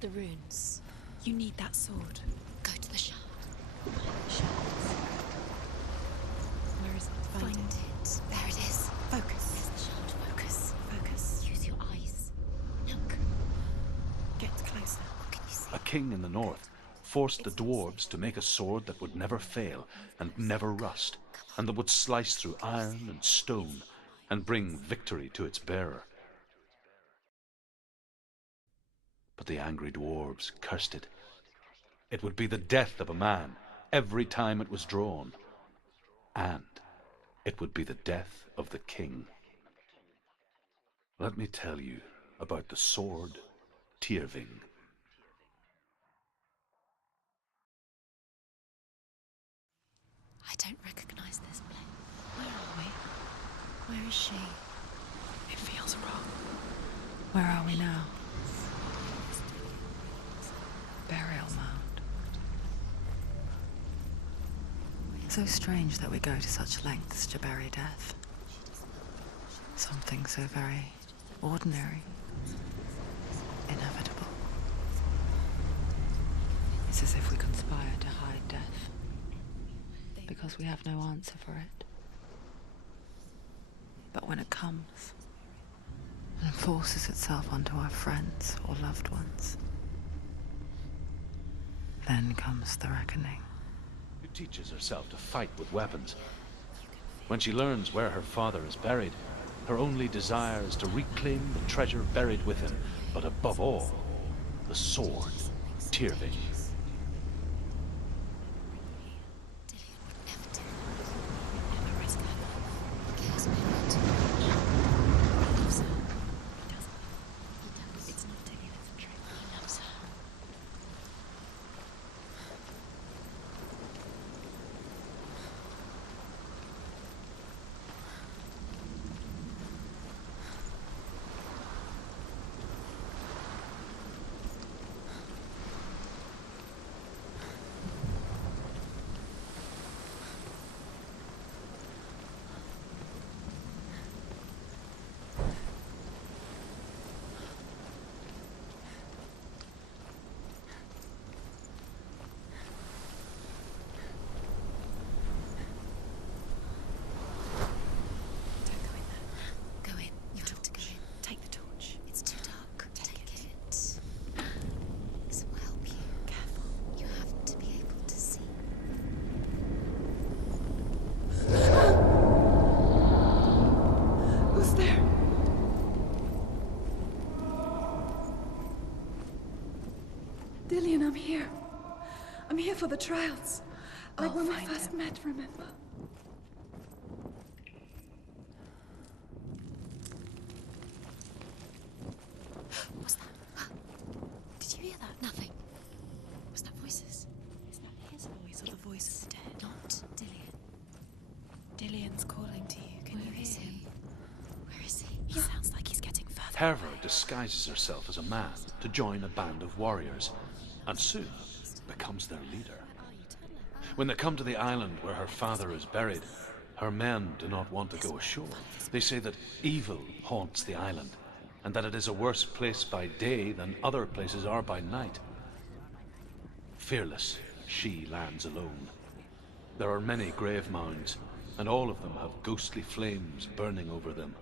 The runes. You need that sword. Go to the shard. Where is it? Find it. There it is. Focus. Yes, the shard. Focus. Focus. Use your eyes. Look. Get closer. What can you see? A king in the north forced the dwarves to make a sword that would never fail and never rust, and that would slice through iron and stone and bring victory to its bearer. But the angry dwarves cursed it. It would be the death of a man every time it was drawn, and it would be the death of the king. Let me tell you about the sword Tyrving. I don't recognize this place. Where are we? Where is she? It feels wrong. Where are we now? Burial mound. So strange that we go to such lengths to bury death. Something so very ordinary, inevitable. It's as if we conspire to hide death, because we have no answer for it. But when it comes and forces itself onto our friends or loved ones, then comes the reckoning. She teaches herself to fight with weapons. When she learns where her father is buried, her only desire is to reclaim the treasure buried with him, but above all, the sword, Tyrving. I'm here. I'm here for the trials. Like when we first met, remember? What's that? Did you hear that? Nothing. Was that voices? Is that his voice or the voice of the dead? Not Dillian. Dillian's calling to you. Can you hear him? Where is he? He sounds like he's getting further. Herva disguises herself as a man to join a band of warriors, and soon becomes their leader. When they come to the island where her father is buried, her men do not want to go ashore. They say that evil haunts the island, and that it is a worse place by day than other places are by night. Fearless, she lands alone. There are many grave mounds, and all of them have ghostly flames burning over them.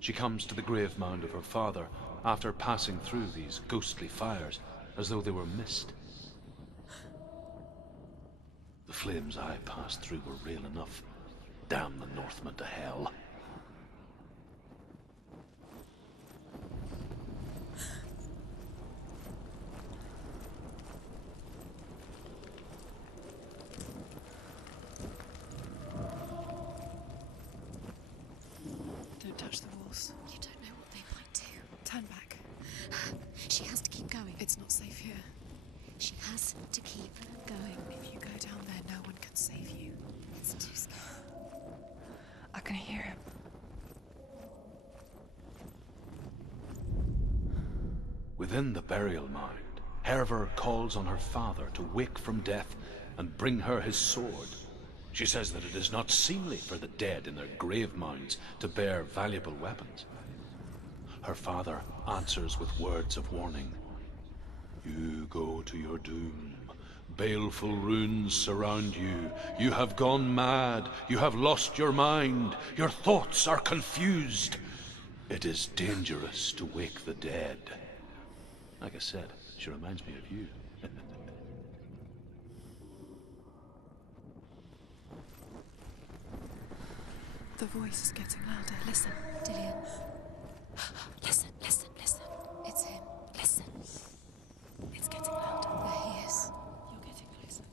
She comes to the grave mound of her father after passing through these ghostly fires, as though they were mist. The flames I passed through were real enough. Damn the Northmen to hell. Don't touch the walls. You don't know what they might do. Turn back. She has to keep going. It's not safe here. She has to keep going. If you go down there, no one can save you. It's too scary. I can hear him. Within the burial mound, Herva calls on her father to wake from death and bring her his sword. She says that it is not seemly for the dead in their grave mounds to bear valuable weapons. Her father answers with words of warning. You go to your doom. Baleful runes surround you. You have gone mad. You have lost your mind. Your thoughts are confused. It is dangerous to wake the dead. Like I said, she reminds me of you. The voice is getting louder. Listen. Dillian. Listen, listen, listen. It's him. Listen. It's getting louder. There he is. You're getting closer.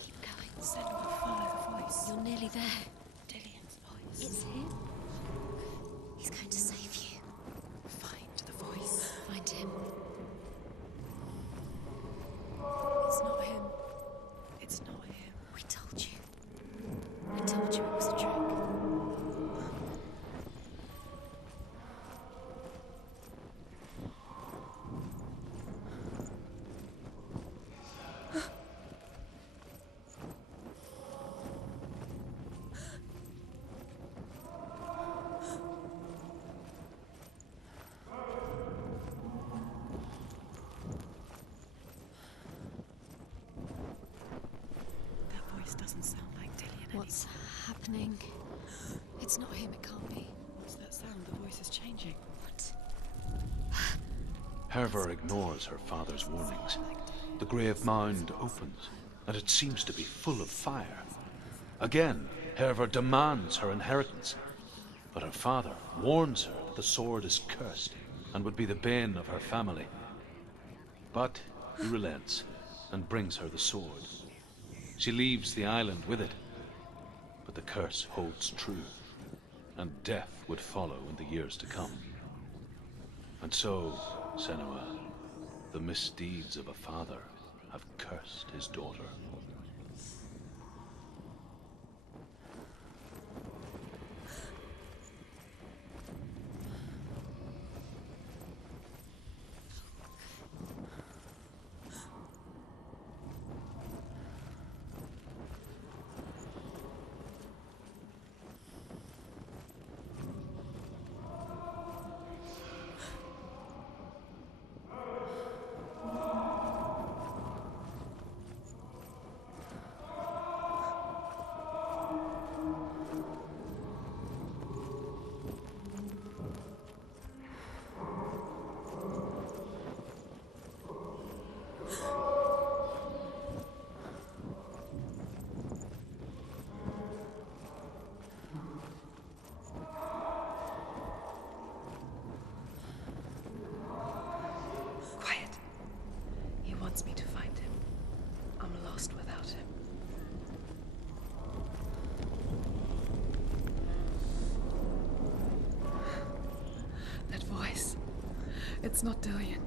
Keep going. Senua, follow the voice. You're nearly there. Dillian's voice. It's him. He's going to save you. Find the voice. Find him. It's not him. It's not him. We told you. We told you it was a trick. Doesn't sound like Dillian. What's happening? It's not him, it can't be. What's that sound? The voice is changing. What? Hervor ignores her father's warnings. The grave mound opens, and it seems to be full of fire. Again, Hervor demands her inheritance, but her father warns her that the sword is cursed and would be the bane of her family. But he relents and brings her the sword. She leaves the island with it, but the curse holds true, and death would follow in the years to come. And so, Senua, the misdeeds of a father have cursed his daughter. Wants me to find him. I'm lost without him. That voice. It's not Dillian.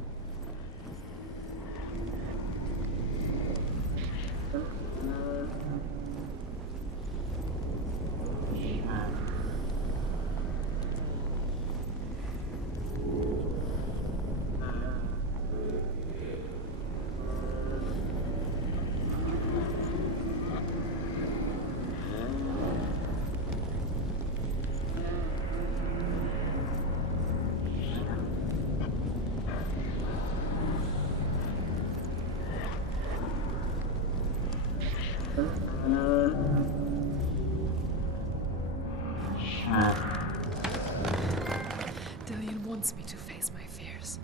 Dillian wants me to face my fears.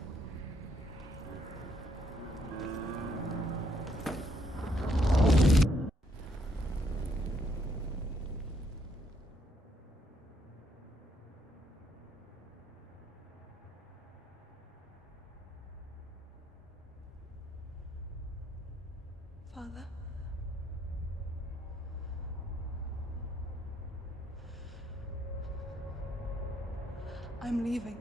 Father? I'm leaving.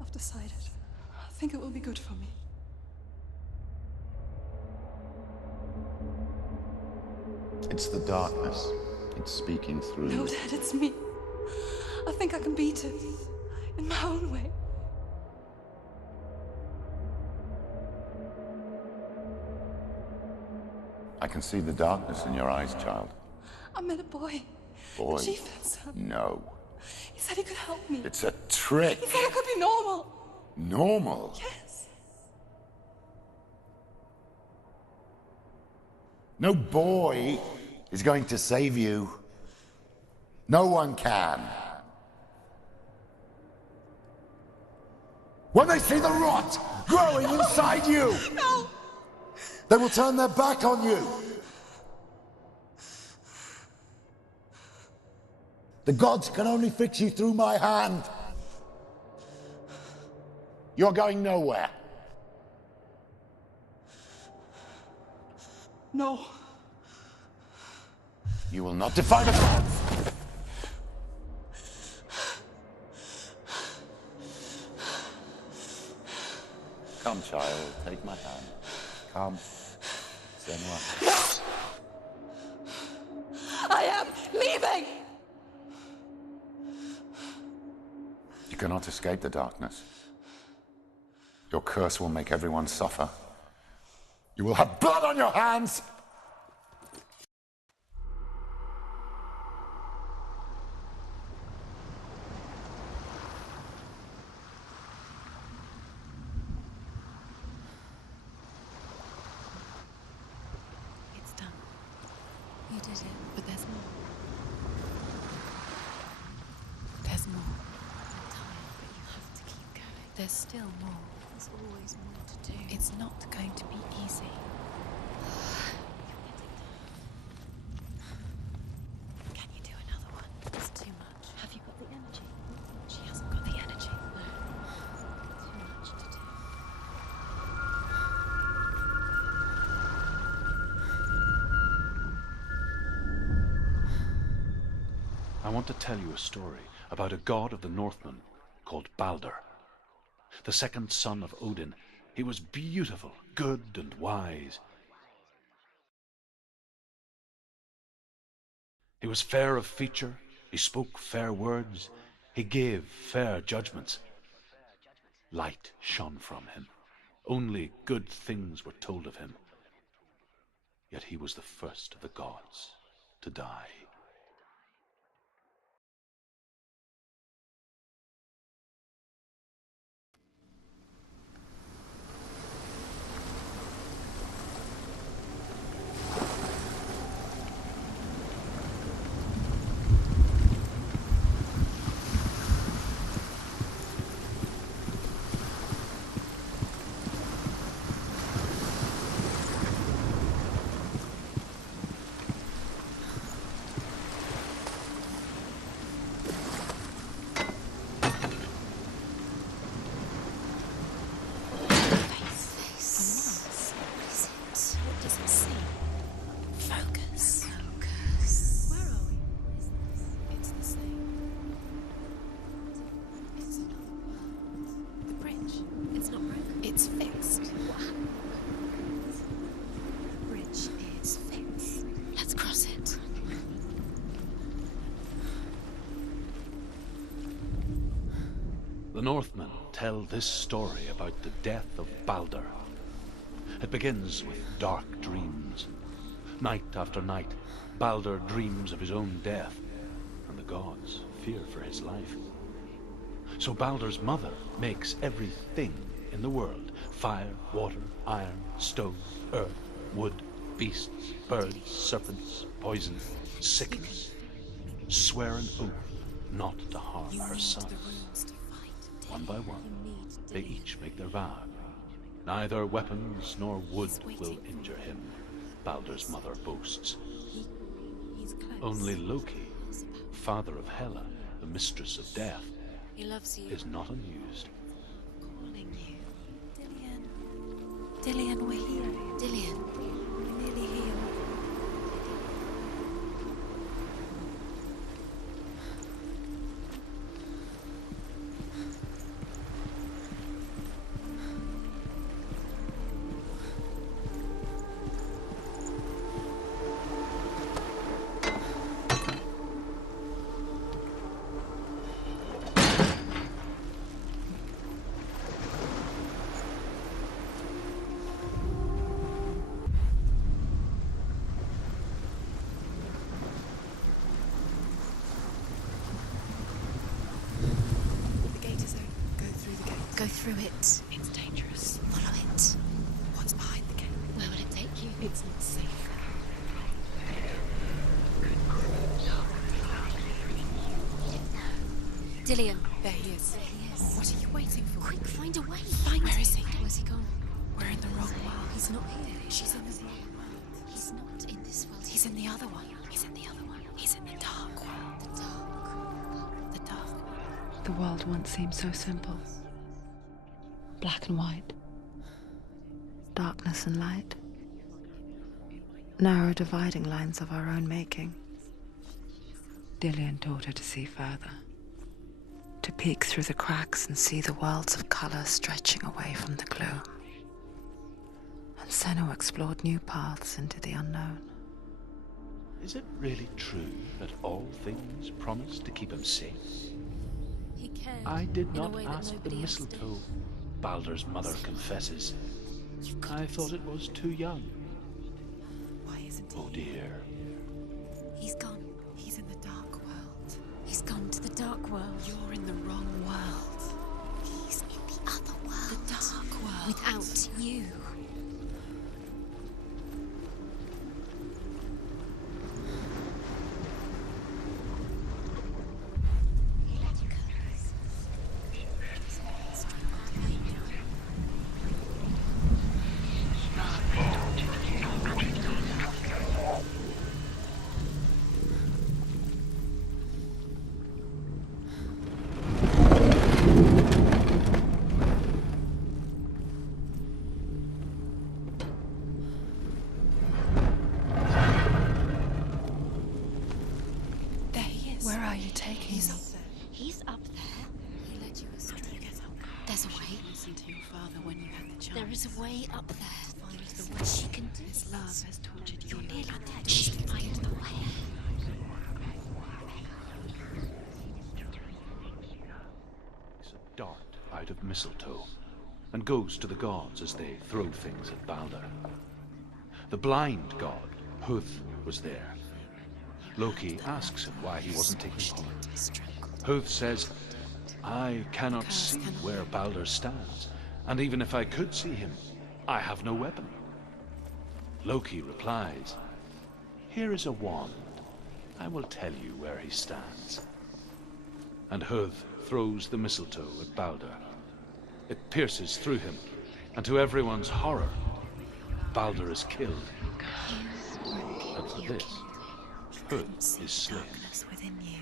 I've decided. I think it will be good for me. It's the darkness. It's speaking through. No, Dad, it's me. I think I can beat it. In my own way. I can see the darkness in your eyes, child. I met a boy. Boy. Chief and son. No. He said he could help me. It's a trick. He said I could be normal. Normal? Yes. No boy is going to save you. No one can. When they see the rot growing inside you, No! they will turn their back on you. The gods can only fix you through my hand. You're going nowhere. No. You will not defy the gods. Come, child, take my hand. Come. Senua. I am leaving! You cannot escape the darkness. Your curse will make everyone suffer. You will have blood on your hands! It's done. You did it, but there's more. There's more. I'm tired, but you have to keep going. There's still more. There's always more to do. It's not going to be easy. Can you do another one? It's too much. Have you got the energy? She hasn't got the energy. No. Too much to do. I want to tell you a story about a god of the Northmen called Balder. The second son of Odin. He was beautiful, good, and wise. He was fair of feature, he spoke fair words, he gave fair judgments. Light shone from him. Only good things were told of him. Yet he was the first of the gods to die. The Northmen tell this story about the death of Balder. It begins with dark dreams. Night after night, Balder dreams of his own death, and the gods fear for his life. So Balder's mother makes everything in the world: fire, water, iron, stone, earth, wood, beasts, birds, serpents, poison, sickness. Swear an oath not to harm her sons. One by one, they each make their vow. Neither weapons nor wood will injure him, Balder's mother boasts. Only Loki, father of Hela, the mistress of death, is not amused. Calling you. Dillian. Dillian, we're here. Dillian. We're nearly here. it. It's dangerous. Follow it. What's behind the gate? Where will it take you? It's not safe. Dillian. There he is. There he is. What are you waiting for? Quick, find a way. Where is he? Where's he gone? We're in the wrong world. He's not here. She's in the wrong world. He's not in this world. He's in the other one. He's in the other one. He's in the dark world. The dark. The dark. The world once seemed so simple. Black and white. Darkness and light. Narrow dividing lines of our own making. Dillian taught her to see further. To peek through the cracks and see the worlds of colour stretching away from the gloom. And Senua explored new paths into the unknown. Is it really true that all things promise to keep him safe? He cared. I did in a not way that ask the nobody else did. mistletoe, Balder's mother confesses. I thought it was too young. Why isn't Oh dear. He's gone. He's in the dark world. He's gone to the dark world. You're in the wrong world. He's in the other world. The dark world. Without you. There he is. Where are you taking me? He's up there. He led you astray. How do you get up? There's a way. Listen to your father when you had the chance. There is a way up there. Find the way. She can do His love has tortured you. You're nearly dead. She can find the way. Takes a dart out of mistletoe and goes to the gods as they throw things at Balder. The blind god, Huth, was there. Loki asks him why he wasn't taken home. Huth says, I cannot see where Balder stands, and even if I could see him, I have no weapon. Loki replies, here is a wand. I will tell you where he stands. And Huth throws the mistletoe at Balder. It pierces through him, and to everyone's horror, Balder is killed. And for this, Huth is slain. Darkness within you.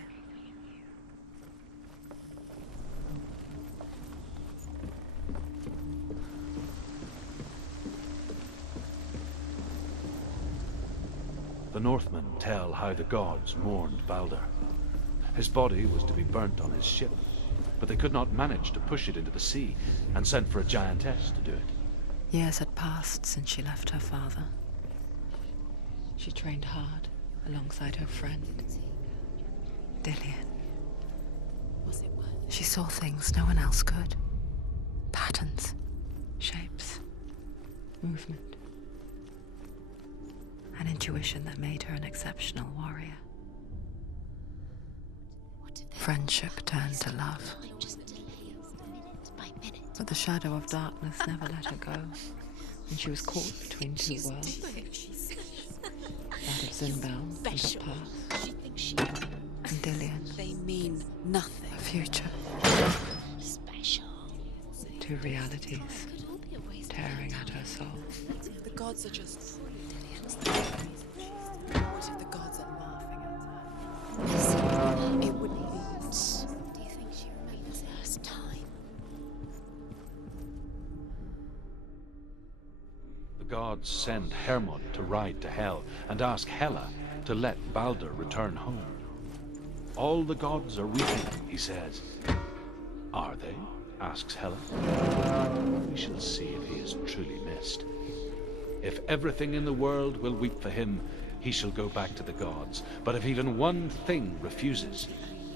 The Northmen tell how the gods mourned Balder. His body was to be burnt on his ship, but they could not manage to push it into the sea and sent for a giantess to do it. Years had passed since she left her father. She trained hard alongside her friend, Dillian. Was it worth it? She saw things no one else could. Patterns, shapes, movement. An intuition that made her an exceptional warrior. What did they Friendship turned to love, just minute by minute? but the shadow of darkness never let her go, and she was caught between two worlds. That of Zinbel and the Special. past, She thinks she and Dillian, They mean nothing. a future. special. Two realities Could all be a waste. tearing at her soul. The gods are just... What if the gods are laughing at her? It would be... Do you think she remembers the first time? The gods send Hermod to ride to Hell and ask Hela to let Balder return home. All the gods are weeping, he says. Are they? Asks Hela. We shall see if he is truly missed. If everything in the world will weep for him, he shall go back to the gods. But if even one thing refuses,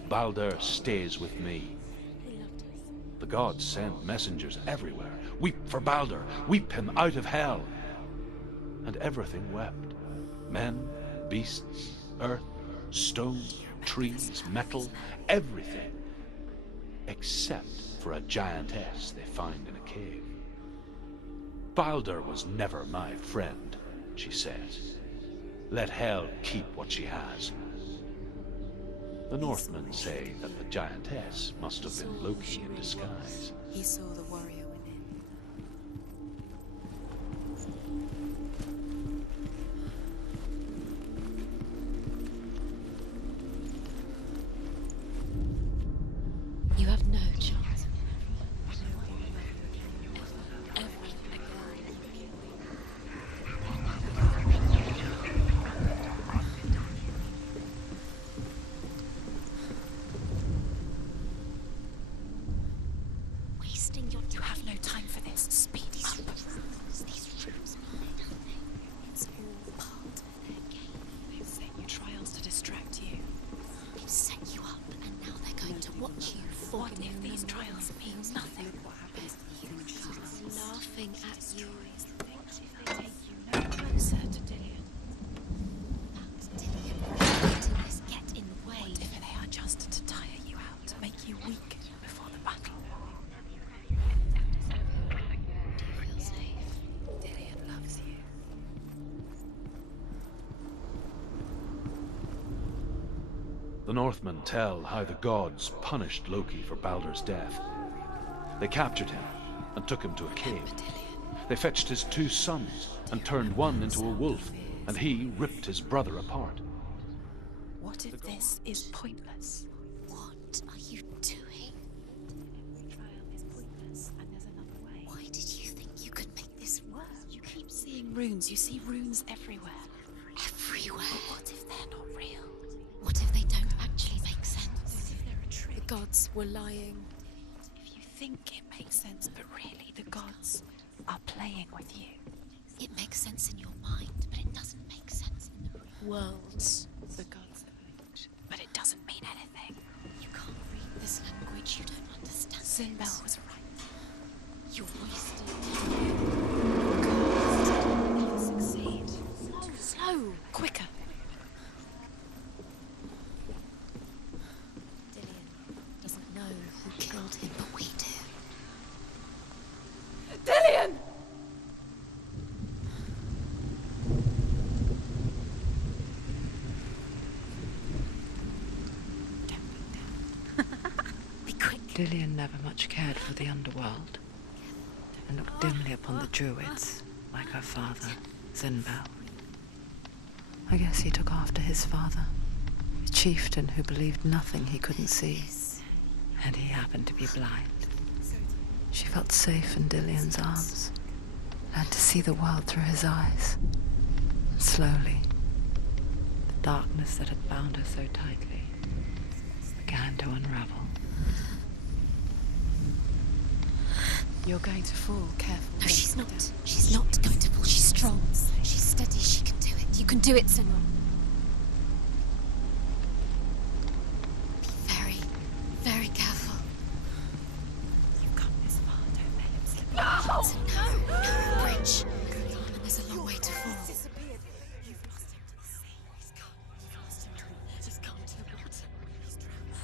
Balder stays with me. The gods send messengers everywhere. Weep for Balder, weep him out of Hell. And everything wept. Men, beasts, earth, stone, trees, metal, everything. except for a giantess they find in a cave. Balder was never my friend, she says. Let Hel keep what she has. The Northmen say that the giantess must have been Loki in disguise. He saw the warrior within. You have no chance. You have no time for this. Speed up. These rooms mean nothing. It's all part of their game. They've set you trials to distract you. They've set you up, and now they're going to watch you. What if these trials mean nothing? He's laughing at you. What if they take you no closer to Dillion? Letting this get in the way. What if they are just to tire you out, to make you weak before the battle? The Northmen tell how the gods punished Loki for Balder's death. They captured him and took him to a cave. They fetched his 2 sons and turned one into a wolf, and he ripped his brother apart. What if this is pointless? What are you doing? Every trial is pointless, and there's another way. Why did you think you could make this work? You keep seeing runes. You see runes everywhere. Everywhere? But what if they're not real? What if they don't actually make sense? What if they're a trick? The gods were lying. If you think it makes sense, but really the gods are playing with you. It makes sense in your mind, but it doesn't make sense in the real world. The gods emerge, but it doesn't mean anything. You can't read this language, you don't understand. Sinbel was right. You're wasting time. Never succeed. Slow, quicker. Dillion doesn't know who killed him, but we do. Dillion! Be quick. Dillion never much cared for the underworld, and looked dimly upon the druids, like her father, Sinbel. I guess he took after his father, a chieftain who believed nothing he couldn't see, and he happened to be blind. She felt safe in Dillion's arms, learned to see the world through his eyes, and slowly, the darkness that had bound her so tightly began to unravel. You're going to fall, careful. No, she's not. She's not going to fall. She's strong. She's steady. She can do it. You can do it, Senua. Be very, very careful. You've come this far. Don't let him slip. No! No! Bridge. And there's a long way to fall. You've lost him to the sea. He's gone. You've lost him. Just gone to the water. He's drowned.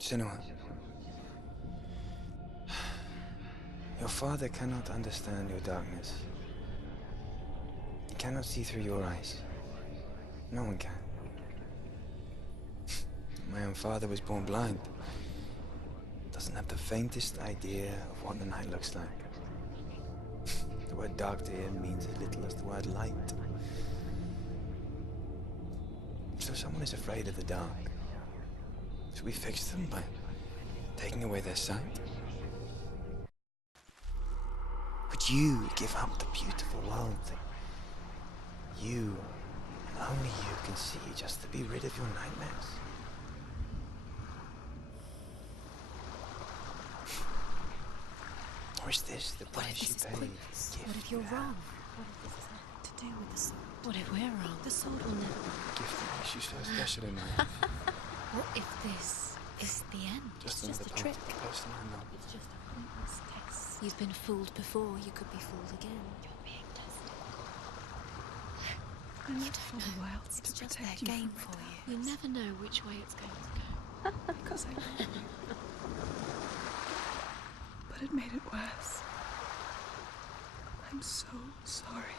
Senua, your father cannot understand your darkness. He cannot see through your eyes. No one can. My own father was born blind. Doesn't have the faintest idea of what the night looks like. The word dark to him means as little as the word light. So someone is afraid of the dark. Should we fix them by taking away their sight? Would you give up the beautiful world that you, and only you, can see just to be rid of your nightmares? Or is this the price you pay? What if you're wrong? What if this has nothing to do with the sword? What if we're wrong? The sword will never be. The gift that makes you so special in life. What if this is the end? Just It's just another a trick. part of the person I know. It's just a pointless test. You've been fooled before, you could be fooled again. You're being tested. You lived for the world to protect their game for you. You never know which way it's going to go. Because I love you. But it made it worse. I'm so sorry.